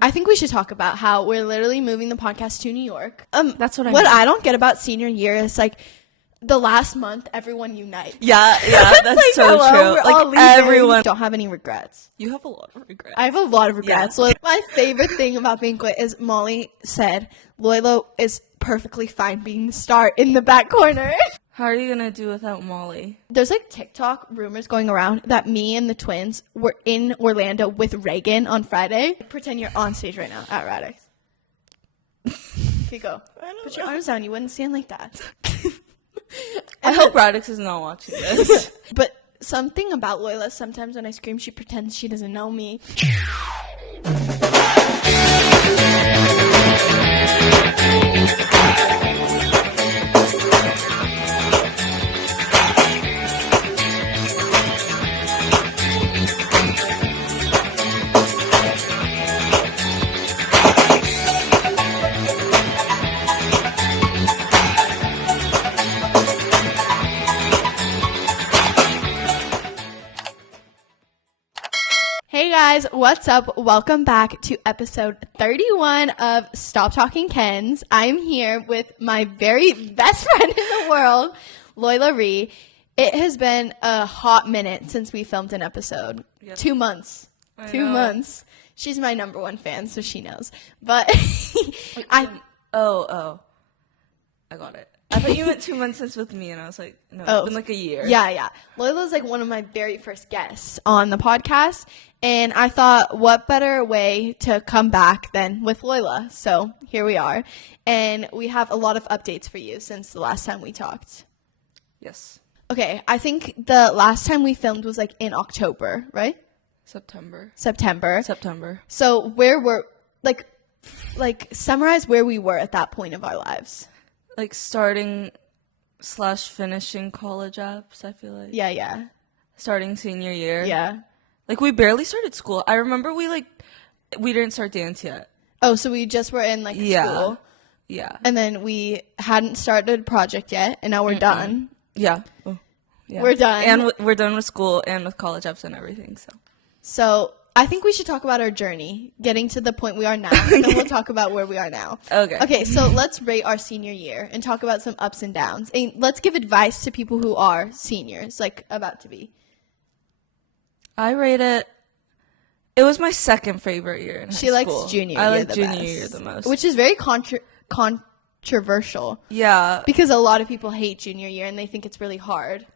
I think we should talk about how we're literally moving the podcast to New York. That's what I don't get about senior year is like the last month everyone unite. Yeah, that's like, so hello, true. we're Like all leaving. everyone. Don't have any regrets. You have a lot of regrets. I have a lot of regrets. Yeah. So my favorite thing about Banquet is Molly said Loila is perfectly fine being the star in the back corner. How are you gonna do without Molly? There's like TikTok rumors going around that me and the twins were in Orlando with Reagan on Friday. Pretend you're on stage right now at Radix. Okay, go. Put your arms down. You wouldn't stand like that. I hope Radix is not watching this. But something about Loila, sometimes when I scream, she pretends she doesn't know me. Hey guys, what's up? Welcome back to episode 31 of Stop Talking Kens. I'm here with my very best friend in the world, Loila Ree. It has been a hot minute since we filmed an episode. Yep. 2 months. I 2 know. months. She's my number one fan, so she knows. But I got it. I thought you meant 2 months since with me, and I was like, no, it's been like a year. Yeah. Loila's like one of my very first guests on the podcast, and I thought, what better way to come back than with Loila? So here we are, and we have a lot of updates for you since the last time we talked. Yes. Okay, I think the last time we filmed was like in October, right? September. So where were, like summarize where we were at that point of our lives. Like starting/finishing college apps, I feel like. Yeah. Starting senior year. Yeah. Like, we barely started school. I remember we didn't start dance yet. Oh, so we just were in like school. Yeah. And then we hadn't started a project yet, and now we're done. Yeah. Oh, yeah. We're done. And we're done with school and with college apps and everything, So I think we should talk about our journey, getting to the point we are now, and then we'll talk about where we are now. Okay, so let's rate our senior year and talk about some ups and downs. And let's give advice to people who are seniors, like about to be. I rate it. It was my second favorite year in high school. She likes junior year I like the junior best, year the most. which is very controversial. Yeah. Because a lot of people hate junior year and they think it's really hard.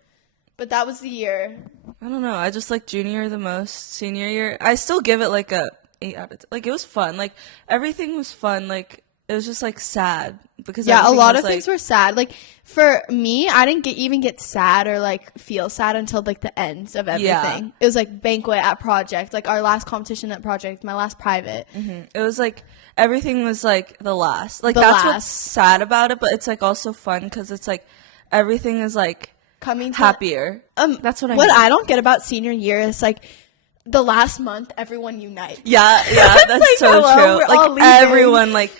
But that was the year. I don't know. I just like junior year the most. Senior year, I still give it like a 8 out of 10. Like, it was fun. Like, everything was fun. Like, it was just like sad because a lot of things were sad. Like, for me, I didn't even get sad or like feel sad until like the ends of everything. Yeah. It was like banquet at project, like our last competition at project, my last private. Mm-hmm. It was like everything was like the last. Like, that's what's sad about it, but it's like also fun because it's like everything is like coming to happier. That's what I mean. What I don't get about senior year is like the last month everyone unite. Yeah, that's like, so true. Like, everyone like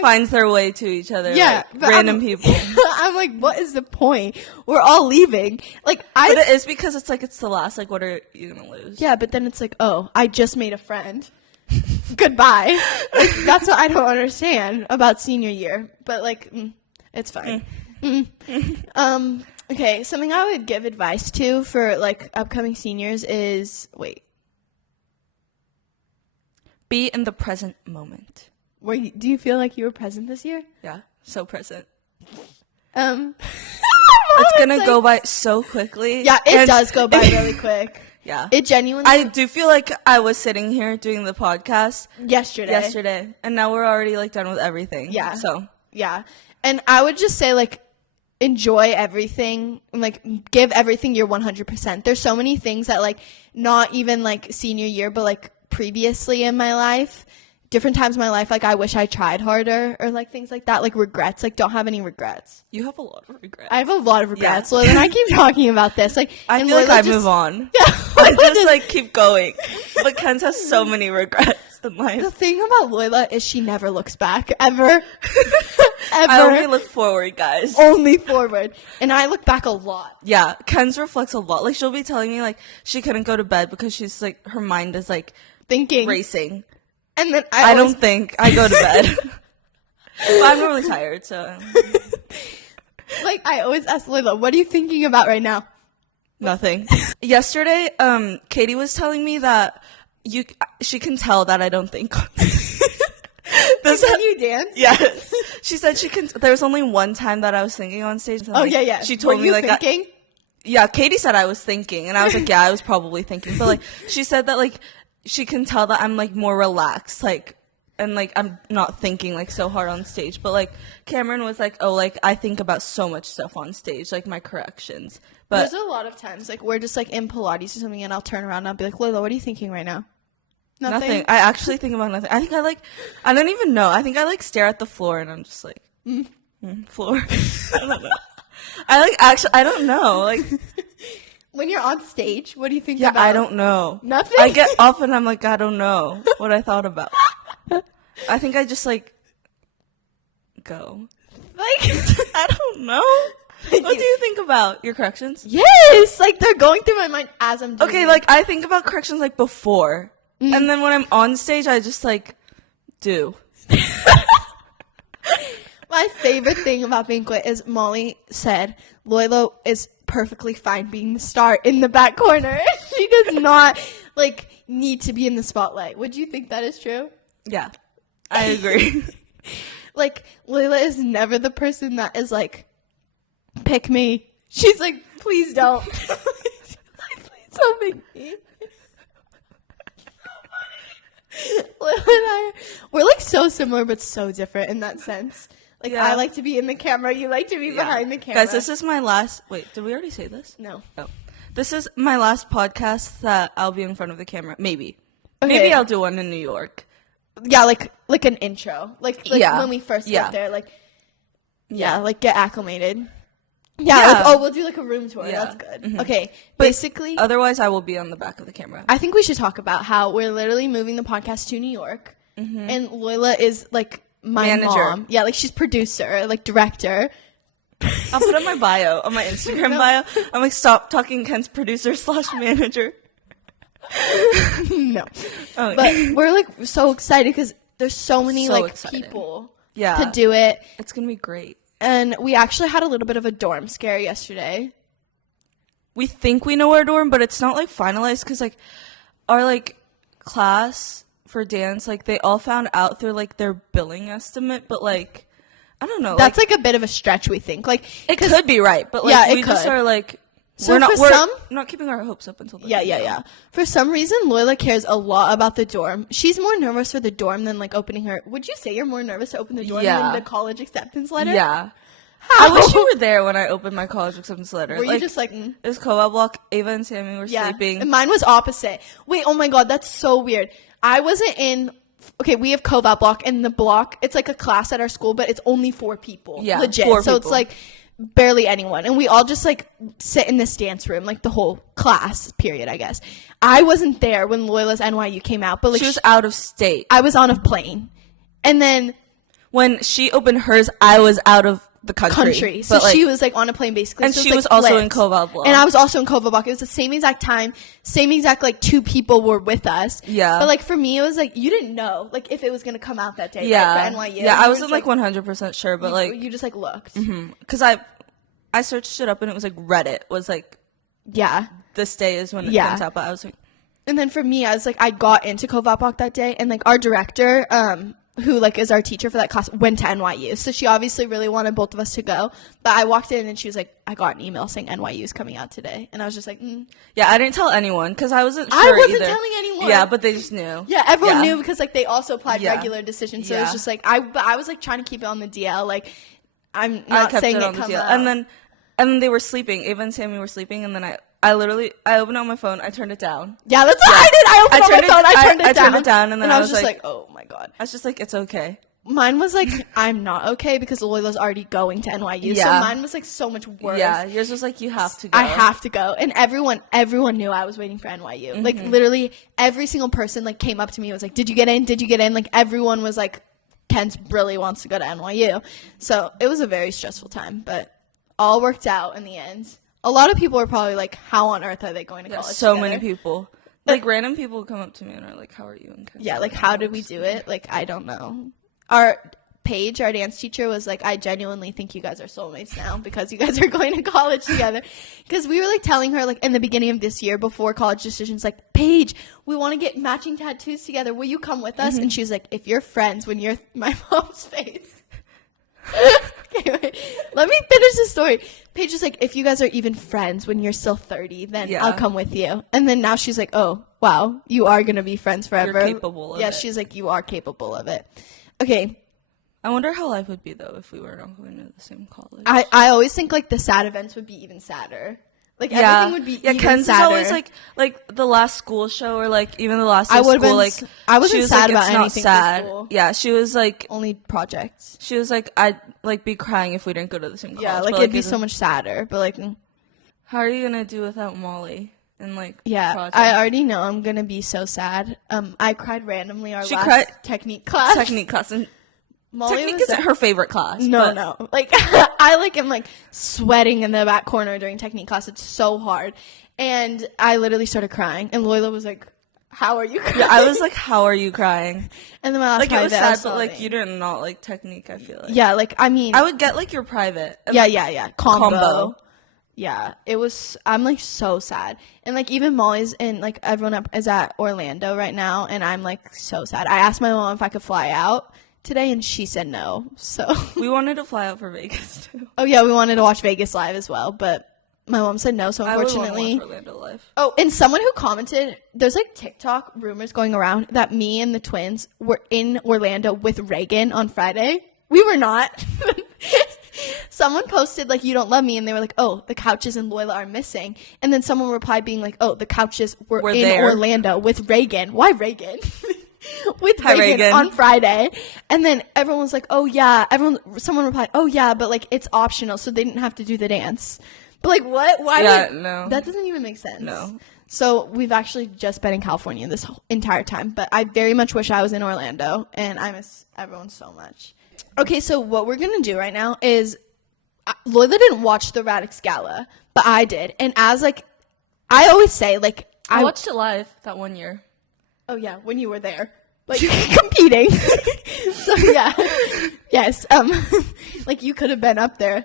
finds their way to each other. Yeah, like, random people. I'm like, what is the point? We're all leaving. Like, but it is because it's like it's the last. Like, what are you gonna lose? Yeah, but then it's like, oh, I just made a friend. Goodbye. Like, that's what I don't understand about senior year. But like, it's fine. Okay, something I would give advice to for like upcoming seniors is be in the present moment. Do you feel like you were present this year? Yeah, so present. It's gonna go by so quickly. Yeah, it does go by really quick. Yeah. It genuinely... I do feel like I was sitting here doing the podcast yesterday, and now we're already like done with everything. Yeah. So. Yeah. And I would just say like enjoy everything and like give everything your 100%. There's so many things that like not even like senior year but like previously in my life, different times in my life, like I wish I tried harder or like things like that, like regrets, like don't have any regrets. You have a lot of regrets. I have a lot of regrets. Yeah. So then I keep talking about this. Like I feel like I move on. Yeah. I just like keep going. But Ken's has so many regrets in life. The thing about Loila is she never looks back ever. I only look forward, guys. Only forward. And I look back a lot. Yeah. Ken's reflects a lot. Like she'll be telling me like she couldn't go to bed because she's like her mind is like thinking, racing. And then I don't think. I go to bed. But I'm normally tired, so. Like, I always ask Loila, what are you thinking about right now? Nothing. Yesterday, Katie was telling me that she can tell that I don't think. Can you dance? Yes. She said she can. There was only one time that I was thinking on stage. And, like, yeah. She told me, like, thinking? yeah, Katie said I was thinking, and I was like, yeah, I was probably thinking. But, like, she said that, like, she can tell that I'm, like, more relaxed, like, and, like, I'm not thinking, like, so hard on stage. But, like, Cameron was like, oh, like, I think about so much stuff on stage, like, my corrections. But there's a lot of times, like, we're just, like, in Pilates or something, and I'll turn around and I'll be like, Loila, what are you thinking right now? Nothing. I actually think about nothing. I think I don't even know. I think I, like, stare at the floor, and I'm just like, floor. I don't know. I don't know. Like, when you're on stage, what do you think yeah, about? I don't know. Nothing? I get off and I'm like, I don't know what I thought about. I think I just, like, go. Like, I don't know. What do you think about your corrections? Yes! Like, they're going through my mind as I'm doing Okay, it. like, I think about corrections, like, before. And then when I'm on stage, I just, like, do. My favorite thing about Banquet is Molly said Loila is perfectly fine being the star in the back corner. She does not, like, need to be in the spotlight. Would you think that is true? Yeah, I agree. Like, Loila is never the person that is like, pick me. She's like, please don't. Please don't pick me. Loila and I, we're like so similar but so different in that sense. Like, Yeah. I like to be in the camera, you like to be behind the camera. Guys, this is my last. Wait, did we already say this? No. Oh. This is my last podcast that I'll be in front of the camera. Maybe. Okay. Maybe I'll do one in New York. Yeah, like an intro. Like Yeah. when we first Yeah. get there, like, Yeah. like get acclimated. Yeah, Yeah. like, oh, we'll do like a room tour. Yeah. That's good. Mhm. Okay, But basically, Otherwise, I will be on the back of the camera. I think we should talk about how we're literally moving the podcast to New York, and Loila is like my Manager. mom. Yeah, like she's producer, like director. I'll put on my bio, on my Instagram bio. I'm like, stop talking Ken's producer / manager. No, Oh, but we're like so excited because there's so many So like excited. people Yeah. to do it, It's going to be great. and we actually had a little bit of a dorm scare yesterday. We think we know our dorm, but it's not like finalized because like our like class for dance, like they all found out through like their billing estimate, but like I don't know. That's like a bit of a stretch, we think. Like, it could be right, but like Yeah, it we just could. are like So we're not for we're some- not keeping our hopes up until then. yeah. For some reason, Loila cares a lot about the dorm. She's more nervous for the dorm than like opening her. Would you say you're more nervous to open the dorm Yeah. than the college acceptance letter? Yeah. How? I wish you were there when I opened my college acceptance letter. Were you Like, just like, it was co-op block. Ava and Sammy were yeah? sleeping. And mine was opposite. Wait, oh my god, that's so weird. I wasn't in. Okay, we have Covat block, and the block, it's like a class at our school, but it's only 4 people. Yeah, legit. 4 so it's people. like barely anyone, and we all just like sit in this dance room, like the whole class period, I guess. I wasn't there when Loila's NYU came out, but like She was out of state. I was on a plane, and then When she opened hers, I was out of the country. so But, like, she was like on a plane basically, and so she it's, like, was also flipped. in Covat block. And I was also in Cova block. It was the same exact time, same exact like 2 people were with us. Yeah. But like for me, it was like you didn't know like if it was gonna come out that day. yeah, Right, for NYU. yeah. You I were wasn't just, like 100% sure, but like you just like looked. because I searched it up and it was like Reddit was like Yeah. this day is when it Yeah. comes out. But I was like, And then for me, I was like, I got into Covat block that day, and like our director, who like is our teacher for that class, went to NYU. So she obviously really wanted both of us to go. But I walked in and she was like, I got an email saying NYU is coming out today, and I was just like, yeah, I didn't tell anyone because I wasn't sure I wasn't either. telling anyone. Yeah, but they just knew. Yeah, everyone Yeah. knew because like they also applied Yeah. regular decision. So it Yeah. was just like but I was like trying to keep it on the DL. Like I'm I not kept saying it it on the come deal. out. And then they were sleeping. Ava and Sammy were sleeping, and then I literally opened up my phone. I turned it down. Yeah, that's what I did. I opened up my phone. I turned it I down. turned it down, and then I I was was just like- like, oh my god. I was just like, it's okay. Mine was like, I'm not okay because Loila's already going to NYU. So Yeah. mine was like so much worse. Yeah, yours was like, you have to go. I have to go. And everyone knew I was waiting for NYU. Like literally every single person like came up to me and was like, did you get in? Did you get in? Like everyone was like, Kent really wants to go to NYU. So it was a very stressful time, but all worked out in the end. A lot of people were probably like, how on earth are they going to college So together? many people. Like, random people come up to me and are like, how are you? And yeah, like, how did we do it? Like, I don't know. Our Paige, our dance teacher, was like, I genuinely think you guys are soulmates now because you guys are going to college together. Because we were, like, telling her, like, in the beginning of this year before college decisions, like, Paige, we want to get matching tattoos together. Will you come with us? Mm-hmm. And she was like, if you're friends when you're my mom's face. Okay, wait. Let me finish the story. Paige is like, if you guys are even friends when you're still 30, then I'll come with you. And then now she's like, oh, wow, you are going to be friends forever. You're capable of it. Yeah, she's like, you are capable of it. Okay. I wonder how life would be, though, if we were not going to the same college. I always think, like, the sad events would be even sadder. Like, everything would be even Ken's sadder. is always, like, the last school show or, like, even the last day of school, like, I wasn't was sad like, about it's anything not sad. for school. Yeah, she was, like... Only projects. She was, like, I'd, like, be crying if we didn't go to the same college. Yeah, like, but, it'd be so much sadder. But, like... How are you gonna do without Molly? And, like, yeah, projects? I already know I'm gonna be so sad. I cried randomly last technique class. Technique class. And Molly technique isn't her favorite class. No. Like, I, like, am, like, sweating in the back corner during technique class. It's so hard. And I literally started crying. And Loila was like, how are you crying? Yeah, I was like, how are you crying? And then my last like, it was private, sad, but, like, you did not like technique, I feel like. Yeah, like, I mean. I would get, like, your private. And, yeah. Combo. Yeah, it was, I'm, like, so sad. And, like, even Molly's and, like, everyone is at Orlando right now. And I'm, like, so sad. I asked my mom if I could fly out today, and she said no. So we wanted to fly out for Vegas too. Oh yeah, we wanted to watch Vegas live as well, but my mom said no. So unfortunately, I would want to watch Orlando live. Oh, and someone who commented, there's like TikTok rumors going around that me and the twins were in Orlando with Reagan on Friday. We were not. Someone posted like, you don't love me, and they were like, oh, the couches and Loila are missing. And then someone replied being like, oh, the couches were in there. Orlando with Reagan. Why Reagan? With Reagan on Friday. And then everyone was like, oh yeah, someone replied, oh yeah, but like it's optional, so they didn't have to do the dance. But like, what? Why? No, that doesn't even make sense. No. So we've actually just been in California this whole entire time, but I very much wish I was in Orlando, and I miss everyone so much. Okay, so what we're gonna do right now is, Loila didn't watch the Radix Gala, but I did, and as like I always say, like I watched it live that one year. Oh yeah, when you were there, like competing. So yeah, yes. Like you could have been up there.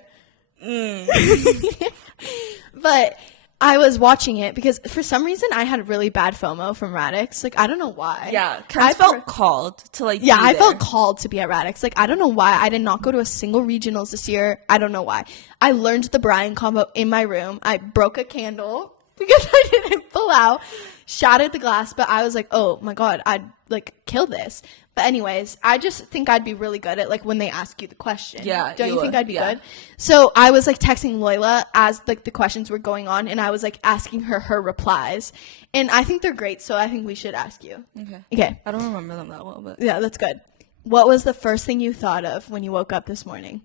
But I was watching it because for some reason I had really bad FOMO from Radix. Like I don't know why. Yeah, I felt called to like. Yeah, I felt called to be at Radix. Like I don't know why I did not go to a single regionals this year. I don't know why. I learned the Brian combo in my room. I broke a candle because I didn't pull out. Shattered the glass, but I was like, oh my god, I'd like kill this. But anyways, I just think I'd be really good at like when they ask you the question. Yeah. Don't you think I'd be good? So I was like texting Loila as like the questions were going on, and I was like asking her replies. And I think they're great, so I think we should ask you. Okay. I don't remember them that well, but yeah, that's good. What was the first thing you thought of when you woke up this morning?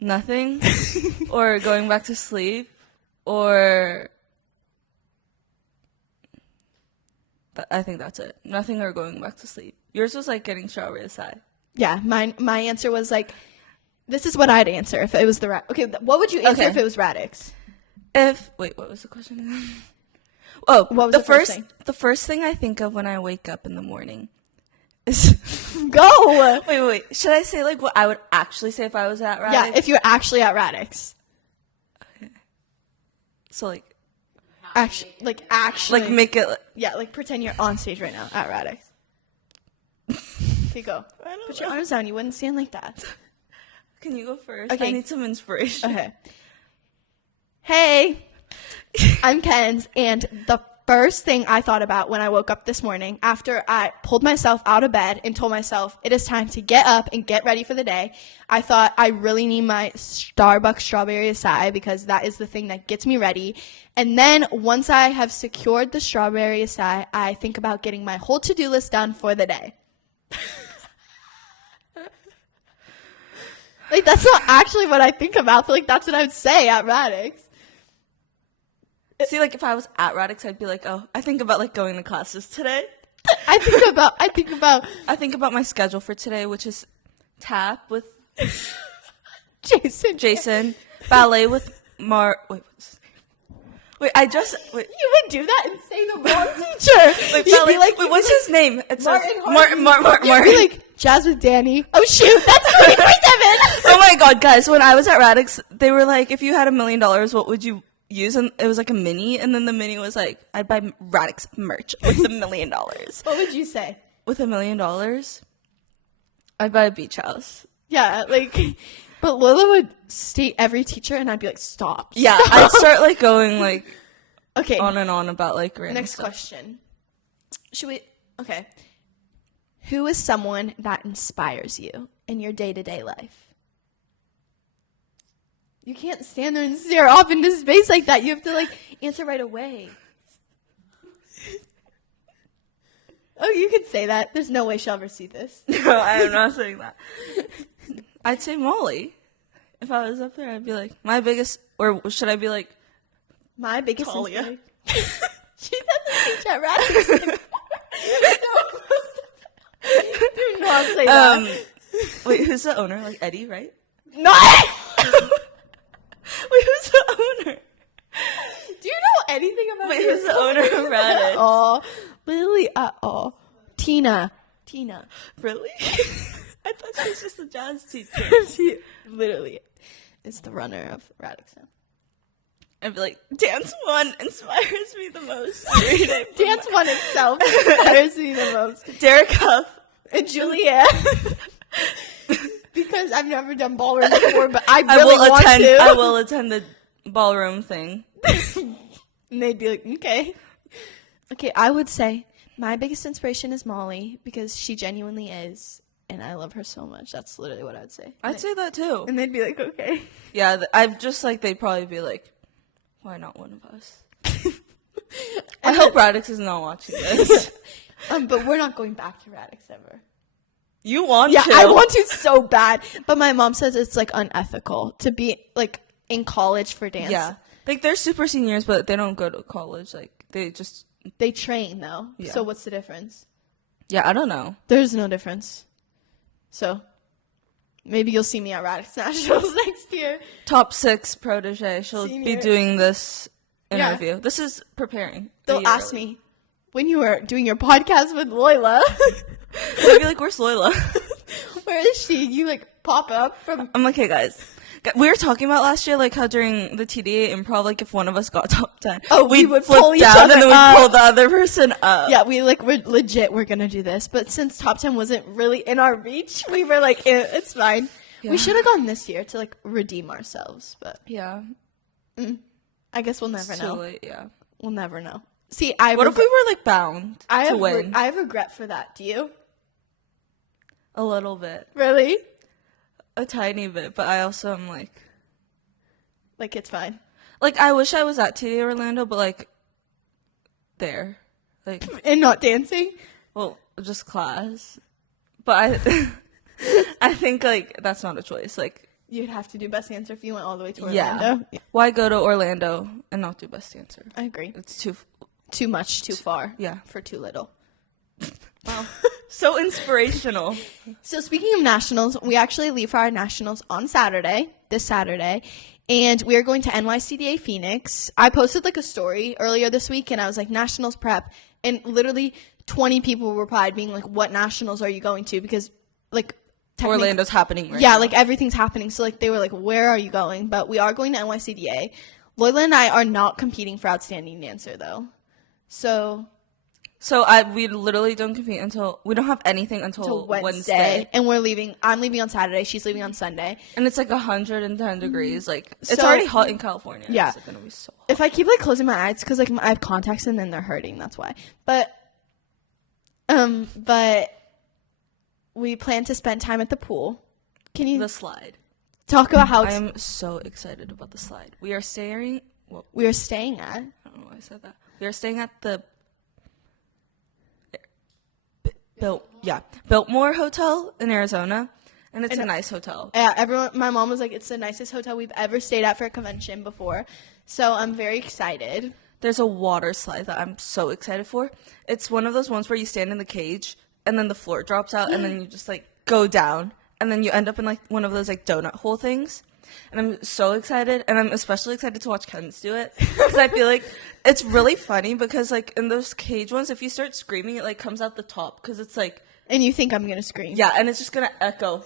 Nothing. Or going back to sleep, or I think that's it. Nothing or going back to sleep. Yours was like getting strawberry aside. Yeah, my answer was like, this is what I'd answer if it was the okay. What would you answer if it was Radix? Wait, what was the question again? Oh, what was the first thing? The first thing I think of when I wake up in the morning is go. Wait. Should I say like what I would actually say if I was at Radix? Yeah, if you're actually at Radix. Okay. So like. Actually. Like, make it... Yeah, like, pretend you're on stage right now at Radix. Okay, go. Put your arms down. You wouldn't stand like that. Can you go first? Okay. I need some inspiration. Okay. Hey, I'm Ken's, and the first thing I thought about when I woke up this morning, after I pulled myself out of bed and told myself it is time to get up and get ready for the day, I thought I really need my Starbucks strawberry acai because that is the thing that gets me ready. And then once I have secured the strawberry acai, I think about getting my whole to-do list done for the day. Like, that's not actually what I think about, but like, that's what I would say at Radix. See, like, if I was at Radix, I'd be like, oh, I think about, like, going to classes today. I think about my schedule for today, which is tap with Jason, ballet with Wait. You would do that and say the wrong teacher. Like, You'd be like, wait, what's his name? It's Martin. Martin. You'd be like, Jazz with Danny. Oh shoot, that's 24/7. Oh my god, guys! When I was at Radix, they were like, if you had $1 million, what would you use? And it was like a mini, and then the mini was like, I'd buy Radix merch with $1 million. What would you say? With $1 million, I'd buy a beach house. Yeah, like, but Lola would state every teacher, and I'd be like, stop. Yeah, I'd start like going like, okay, on and on about like random next stuff. question. Okay. Who is someone that inspires you in your day-to-day life? You can't stand there and stare off into space like that. You have to like answer right away. Oh, you can say that. There's no way she'll ever see this. No, I am not saying that. I'd say Molly. If I was up there, I'd be like, my biggest, or should I be like, my biggest Talia. She's at the beach at Radix. Do not say that. Wait, who's the owner? Like Eddie, right? No! Wait, who's the owner? Do you know anything about Wait, who's the owner of Radix? Oh, Lily Tina. Really? I thought she was just a jazz teacher. She literally is the runner of Radix now. I'd be like, Dance 1 inspires me the most. Every day. Dance 1 itself inspires me the most. Derek Huff. And Juliet. Because I've never done ballroom before, but I really want to. I will attend the ballroom thing. And they'd be like, okay. Okay, I would say my biggest inspiration is Molly because she genuinely is, and I love her so much. That's literally what I would say. I'd say that too. And they'd be like, okay. Yeah, I've just like, they'd probably be like, why not one of us? I hope Radix is not watching this. But we're not going back to Radix ever. You want to? Yeah, I want to so bad. But my mom says it's like unethical to be like in college for dance. Yeah. Like they're super seniors, but they don't go to college. Like they train though. Yeah. So what's the difference? Yeah, I don't know. There's no difference. So maybe you'll see me at Radix Nationals next year. Top 6 protege. She'll Senior. be doing this interview. Yeah. This is preparing. They'll ask me when you were doing your podcast with Loila. They'll be like, where's Loila? Where is she? You like pop up from. I'm like, hey guys. We were talking about last year, like how during the TDA improv, like if one of us got top 10, we would flip pull each down other and then up. we'd pull the other person up. Yeah, we're legit. We're gonna do this, but since top 10 wasn't really in our reach, we were like, it's fine. Yeah. We should have gone this year to like redeem ourselves, but Yeah. I guess we'll never It's know. too late, yeah. We'll never know. See, What if we were like bound to win? I have regret for that. Do you? A little bit. Really? A tiny bit, but I also am like It's fine. Like, I wish I was at TDA Orlando, but like there. Like, And not dancing? well, just class. But I think like that's not a choice. Like, You'd have to do best answer if you went all the way to yeah. Orlando. Yeah. Why go to Orlando and not do best dancer? I agree. It's too Too much, too far. yeah. For too little. Wow. So inspirational. So speaking of nationals, we actually leave for our nationals on this Saturday, and we are going to NYCDA Phoenix. I posted like a story earlier this week, and I was like, nationals prep, and literally 20 people replied being like, what nationals are you going to? Because like Orlando's happening right yeah, now. like everything's happening. So like they were like, where are you going? But we are going to NYCDA. Loila and I are not competing for outstanding dancer though. So we literally don't compete we don't have anything until Wednesday. And I'm leaving on Saturday. She's leaving on Sunday. And it's like 110 degrees. Like, it's So- already hot in California. Yeah. It's like, gonna be so hot. If I keep like closing my eyes, because like I have contacts in and they're hurting, that's why. But we plan to spend time at the pool. Can you The slide. talk about how I am so excited about the slide. We are staying. Well, we are staying at? I don't know why I said that. We are staying at the Biltmore Hotel in Arizona, and it's a nice hotel. Yeah, my mom was like, it's the nicest hotel we've ever stayed at for a convention before. So I'm very excited. There's a water slide that I'm so excited for. It's one of those ones where you stand in the cage, and then the floor drops out, and then you just like go down, and then you end up in like one of those like donut hole things. And I'm so excited, and I'm especially excited to watch Ken's do it, because I feel like it's really funny, because, like, in those cage ones, if you start screaming, it, like, comes out the top, because it's, like... And you think I'm going to scream. Yeah, and it's just going to echo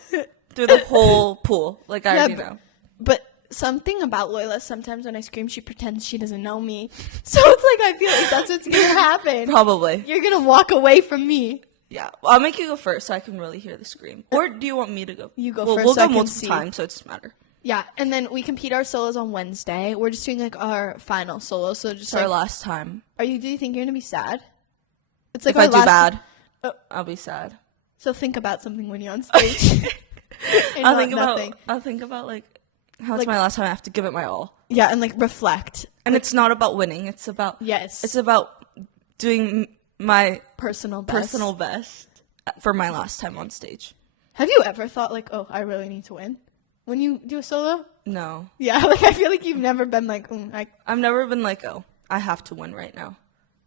through the whole pool. Like, I already know. But something about Loila, sometimes when I scream, she pretends she doesn't know me. So it's like, I feel like that's what's going to happen. Probably. You're going to walk away from me. Yeah. Well, I'll make you go first so I can really hear the scream. Or do you want me to go? You go well, first We'll so go I can multiple see. times, so it doesn't matter. Yeah, and then we compete our solos on Wednesday. We're just doing, like, our final solo. So just, It's our last time. Do you think you're going to be sad? It's If I do bad, I'll be sad. So think about something when you're on stage. I'll think about, like, how it's my last time. I have to give it my all. Yeah, and, like, reflect. And it's not about winning. It's about... Yes. It's about doing my personal best for my last time on stage. Have you ever thought, like, oh, I really need to win when you do a solo? No. Yeah, like, I feel like you've never been like, I've never been like, oh, I have to win right now.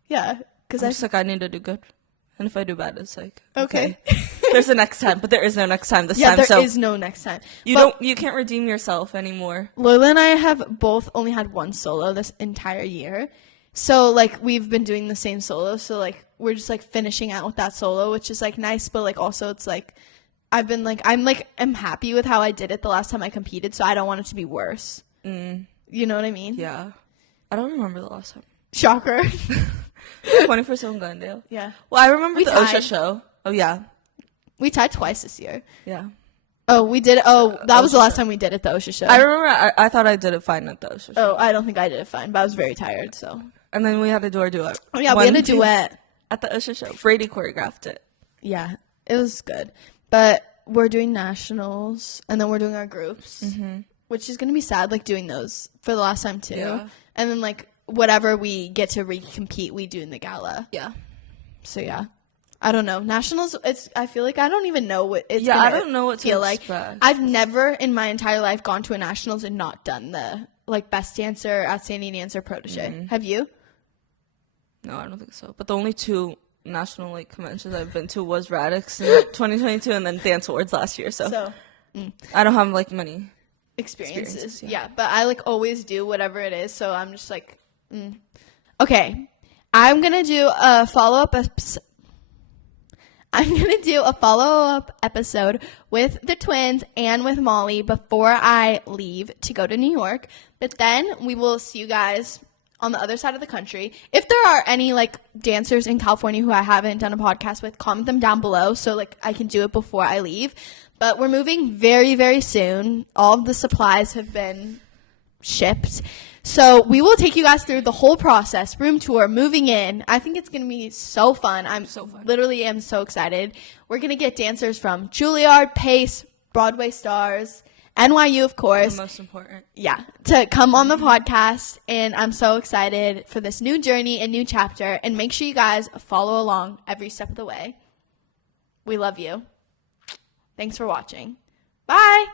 Yeah, because I'm just like, I need to do good. And if I do bad, it's like, okay. There's a next time, but there is no next time this time. Yeah, there is no next time. You can't redeem yourself anymore. Loila and I have both only had one solo this entire year. So, like, we've been doing the same solo. So, like, we're just, like, finishing out with that solo, which is, like, nice. But, like, also it's, like, I'm happy with how I did it the last time I competed. So I don't want it to be worse. You know what I mean? Yeah. I don't remember the last time. Shocker. 21st Glendale. Yeah. Well, I remember the tied. OSHA show. Oh, yeah. We tied twice this year. Yeah. Oh, we did. Oh, that was the last time we did it, the OSHA show. I remember I thought I did it fine at the OSHA show. Oh, I don't think I did it fine, but I was very tired, so. And then we had to do our duet. Oh, yeah, we had a duet. At the OSHA show. Brady choreographed it. Yeah, it was good. But we're doing nationals, and then we're doing our groups, which is going to be sad, like, doing those for the last time, too. Yeah. And then, like, whatever we get to recompete, we do in the gala. Yeah. So, yeah. I don't know. Nationals, I feel like I don't even know what it's I don't know what to feel like. expect. I've never in my entire life gone to a nationals and not done the, like, best dancer, outstanding dancer, protege. Have you? No, I don't think so. But the only two national, like, conventions I've been to was Radix in 2022 and then Dance Awards last year. So I don't have, like, many experiences. Yeah, but I, like, always do whatever it is. So I'm just like, Okay. I'm going to do a follow-up episode with the twins and with Molly before I leave to go to New York. But then we will see you guys on the other side of the country. If there are any, like, dancers in California who I haven't done a podcast with, comment them down below so, like, I can do it before I leave. But we're moving very, very soon. All of the supplies have been shipped. So we will take you guys through the whole process, room tour, moving in. I think it's going to be so fun. Literally am so excited. We're going to get dancers from Juilliard, Pace, Broadway stars, NYU, of course. The most important. Yeah, to come on the podcast. And I'm so excited for this new journey and new chapter. And make sure you guys follow along every step of the way. We love you. Thanks for watching. Bye.